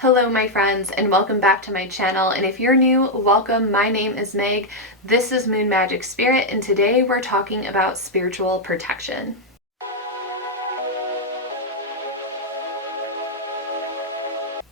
Hello my friends, and welcome back to my channel, and if you're new, welcome. My name is Meg. This is Moon Magic Spirit, and today we're talking about spiritual protection.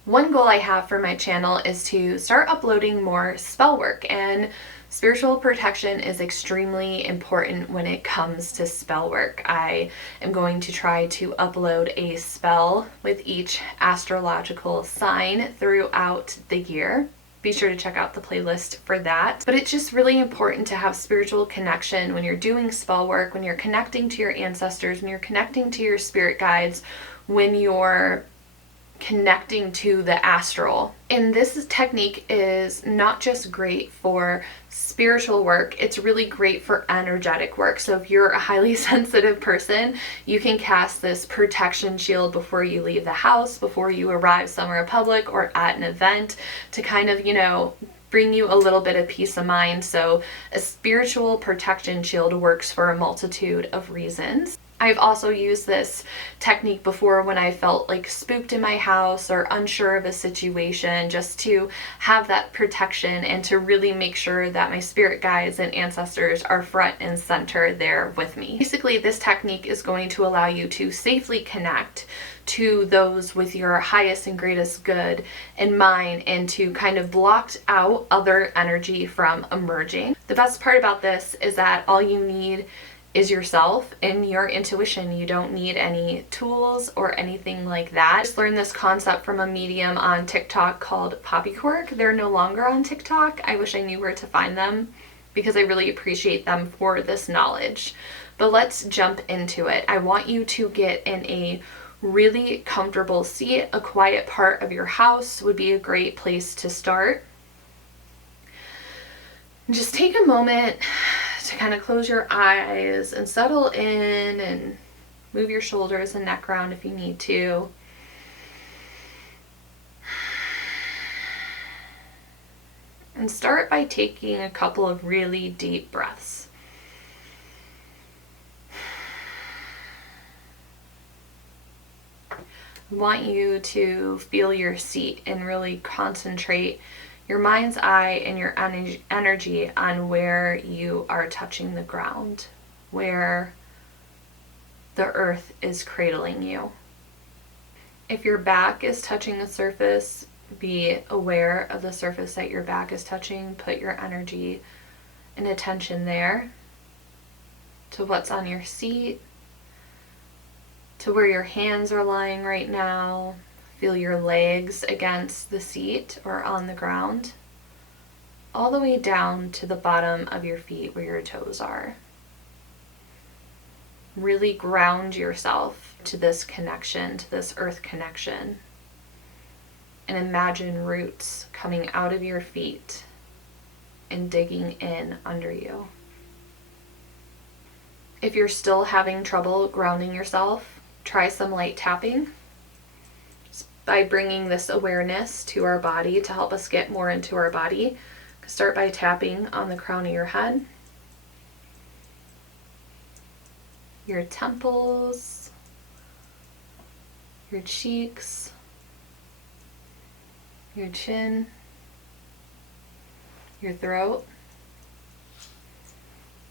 One goal I have for my channel is to start uploading more spell work, and spiritual protection is extremely important when it comes to spell work. I am going to try to upload a spell with each astrological sign throughout the year. Be sure to check out the playlist for that. But it's just really important to have spiritual connection when you're doing spell work, when you're connecting to your ancestors, when you're connecting to your spirit guides, when you're connecting to the astral. And this technique is not just great for spiritual work, it's really great for energetic work. So if you're a highly sensitive person, you can cast this protection shield before you leave the house, before you arrive somewhere public or at an event, to kind of, bring you a little bit of peace of mind. So a spiritual protection shield works for a multitude of reasons. I've also used this technique before when I felt like spooked in my house or unsure of a situation, just to have that protection and to really make sure that my spirit guides and ancestors are front and center there with me. Basically, this technique is going to allow you to safely connect to those with your highest and greatest good in mind, and to kind of block out other energy from emerging. The best part about this is that all you need is yourself and your intuition. You don't need any tools or anything like that. I just learned this concept from a medium on TikTok called Poppycork. They're no longer on TikTok. I wish I knew where to find them because I really appreciate them for this knowledge. But let's jump into it. I want you to get in a really comfortable seat. A quiet part of your house would be a great place to start. Just take a moment to kind of close your eyes and settle in, and move your shoulders and neck around if you need to. And start by taking a couple of really deep breaths. I want you to feel your seat and really concentrate your mind's eye and your energy on where you are touching the ground, where the earth is cradling you. If your back is touching the surface, be aware of the surface that your back is touching. Put your energy and attention there, to what's on your seat, to where your hands are lying right now. Feel your legs against the seat or on the ground, all the way down to the bottom of your feet where your toes are. Really ground yourself to this connection, to this earth connection, and imagine roots coming out of your feet and digging in under you. If you're still having trouble grounding yourself, try some light tapping, by bringing this awareness to our body to help us get more into our body. Start by tapping on the crown of your head, your temples, your cheeks, your chin, your throat,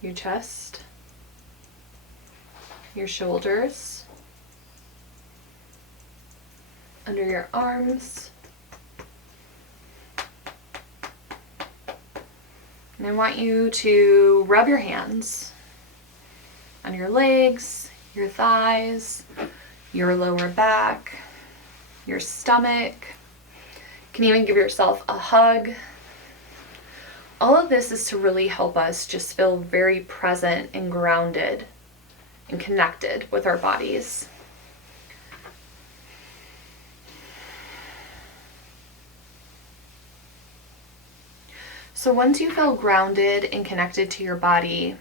your chest, your shoulders, under your arms. And I want you to rub your hands on your legs, your thighs, your lower back, your stomach. You can even give yourself a hug. All of this is to really help us just feel very present and grounded and connected with our bodies. So once you feel grounded and connected to your body,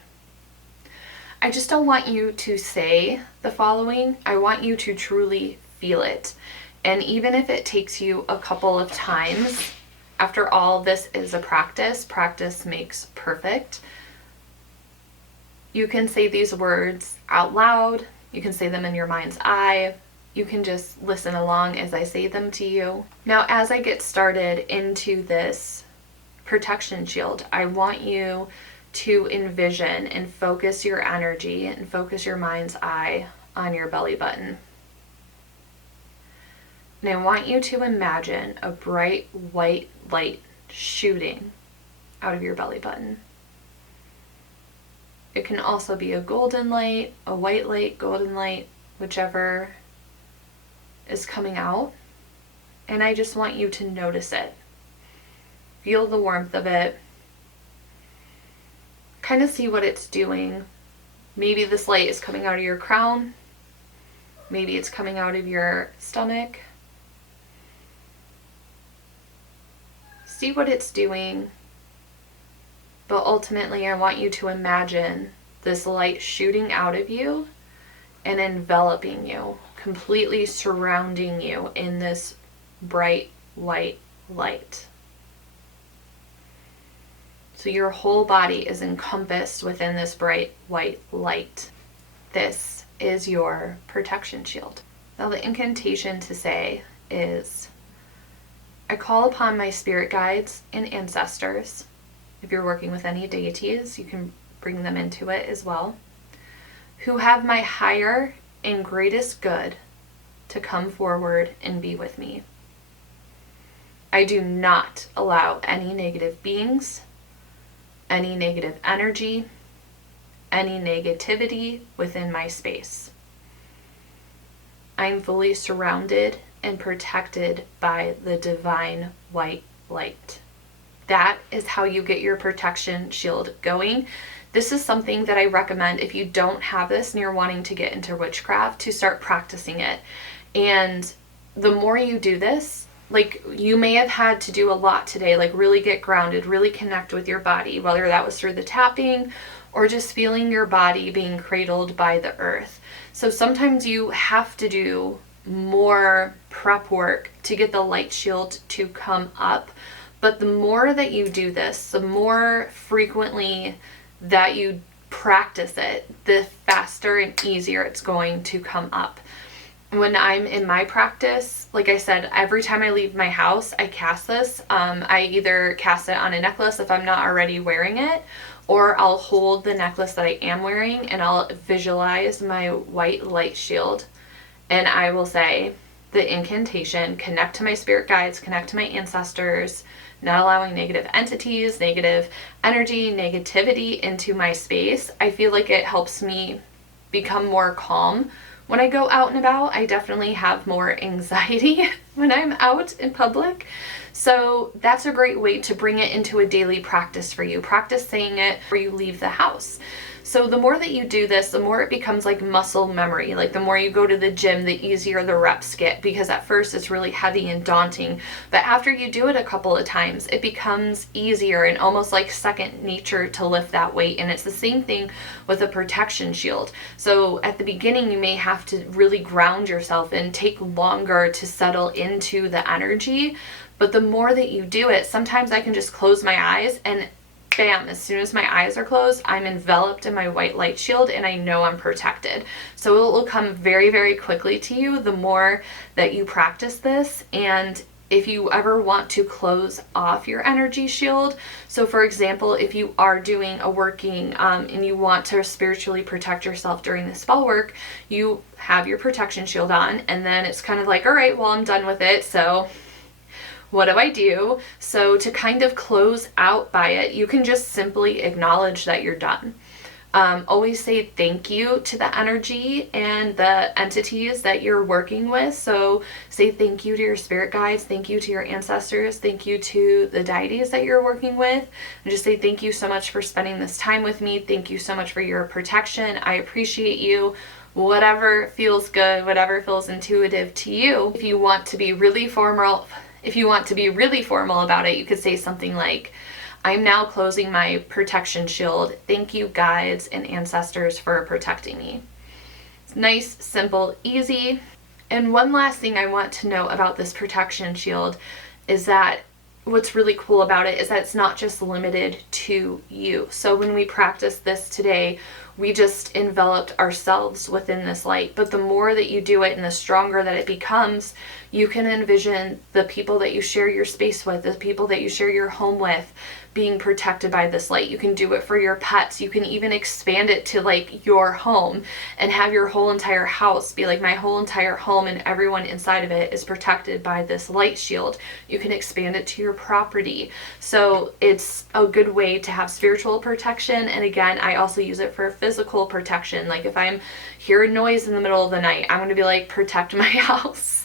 I just don't want you to say the following. I want you to truly feel it. And even if it takes you a couple of times, after all, this is a practice. Practice makes perfect. You can say these words out loud. You can say them in your mind's eye. you can just listen along as I say them to you. Now, as I get started into this protection shield, I want you to envision and focus your energy and focus your mind's eye on your belly button. And I want you to imagine a bright white light shooting out of your belly button. It can also be a golden light, a white light, golden light, whichever is coming out. And I just want you to notice it. Feel the warmth of it. Kind of see what it's doing. Maybe this light is coming out of your crown. Maybe it's coming out of your stomach. See what it's doing. But ultimately, I want you to imagine this light shooting out of you and enveloping you, completely surrounding you in this bright white light. So your whole body is encompassed within this bright white light. This is your protection shield. Now, the incantation to say is, I call upon my spirit guides and ancestors. If you're working with any deities, you can bring them into it as well, who have my higher and greatest good to come forward and be with me. I do not allow any negative beings, any negative energy, any negativity within my space. I'm fully surrounded and protected by the divine white light. That is how you get your protection shield going. This is something that I recommend if you don't have this and you're wanting to get into witchcraft, to start practicing it. And the more you do this, like, you may have had to do a lot today, like really get grounded, really connect with your body, whether that was through the tapping or just feeling your body being cradled by the earth. So sometimes you have to do more prep work to get the light shield to come up. But the more that you do this, the more frequently that you practice it, the faster and easier it's going to come up. When I'm in my practice, like I said, every time I leave my house, I cast this. I either cast it on a necklace if I'm not already wearing it, or I'll hold the necklace that I am wearing and I'll visualize my white light shield. And I will say the incantation, connect to my spirit guides, connect to my ancestors, not allowing negative entities, negative energy, negativity into my space. I feel like it helps me become more calm when I go out and about. I definitely have more anxiety when I'm out in public. So that's a great way to bring it into a daily practice for you. Practice saying it before you leave the house. So the more that you do this, the more it becomes like muscle memory. Like the more you go to the gym, the easier the reps get, because at first it's really heavy and daunting. But after you do it a couple of times, it becomes easier and almost like second nature to lift that weight. And it's the same thing with a protection shield. So at the beginning, you may have to really ground yourself and take longer to settle into the energy. But the more that you do it, sometimes I can just close my eyes and bam, as soon as my eyes are closed, I'm enveloped in my white light shield and I know I'm protected. So it will come very, very quickly to you the more that you practice this. And if you ever want to close off your energy shield, so for example, if you are doing a working and you want to spiritually protect yourself during the spell work, you have your protection shield on, and then it's kind of like, all right, well, I'm done with it, so what do I do? So to kind of close out by it, you can just simply acknowledge that you're done. Always say thank you to the energy and the entities that you're working with. So say thank you to your spirit guides, thank you to your ancestors, thank you to the deities that you're working with, and just say thank you so much for spending this time with me. Thank you so much for your protection. I appreciate you. Whatever feels good, whatever feels intuitive to you. If you want to be really formal about it, you could say something like, I'm now closing my protection shield. Thank you, guides and ancestors, for protecting me. It's nice, simple, easy. And one last thing I want to know about this protection shield is that what's really cool about it is that it's not just limited to you. So when we practice this today, we just enveloped ourselves within this light. But the more that you do it and the stronger that it becomes, you can envision the people that you share your space with, the people that you share your home with, being protected by this light. You can do it for your pets. You can even expand it to like your home and have your whole entire house be like, my whole entire home and everyone inside of it is protected by this light shield. You can expand it to your property. So it's a good way to have spiritual protection. And again, I also use it for physical protection. Like if I'm hearing noise in the middle of the night, I'm going to be like, protect my house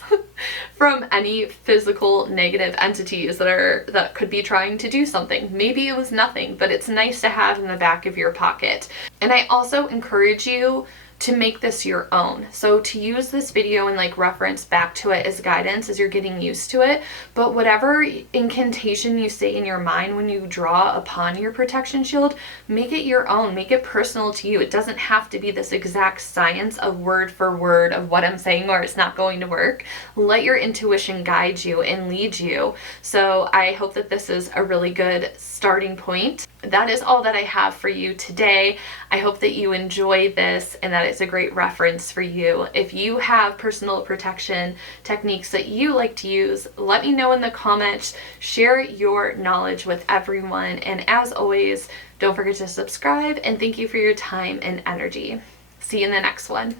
from any physical negative entities that could be trying to do something. Maybe it was nothing, but it's nice to have in the back of your pocket. And I also encourage you to make this your own. So to use this video and like reference back to it as guidance as you're getting used to it, but whatever incantation you say in your mind when you draw upon your protection shield, make it your own, make it personal to you. It doesn't have to be this exact science of word for word of what I'm saying or it's not going to work. Let your intuition guide you and lead you. So I hope that this is a really good starting point. That is all that I have for you today. I hope that you enjoy this and that it's a great reference for you. If you have personal protection techniques that you like to use, let me know in the comments. Share your knowledge with everyone. And as always, don't forget to subscribe and thank you for your time and energy. See you in the next one.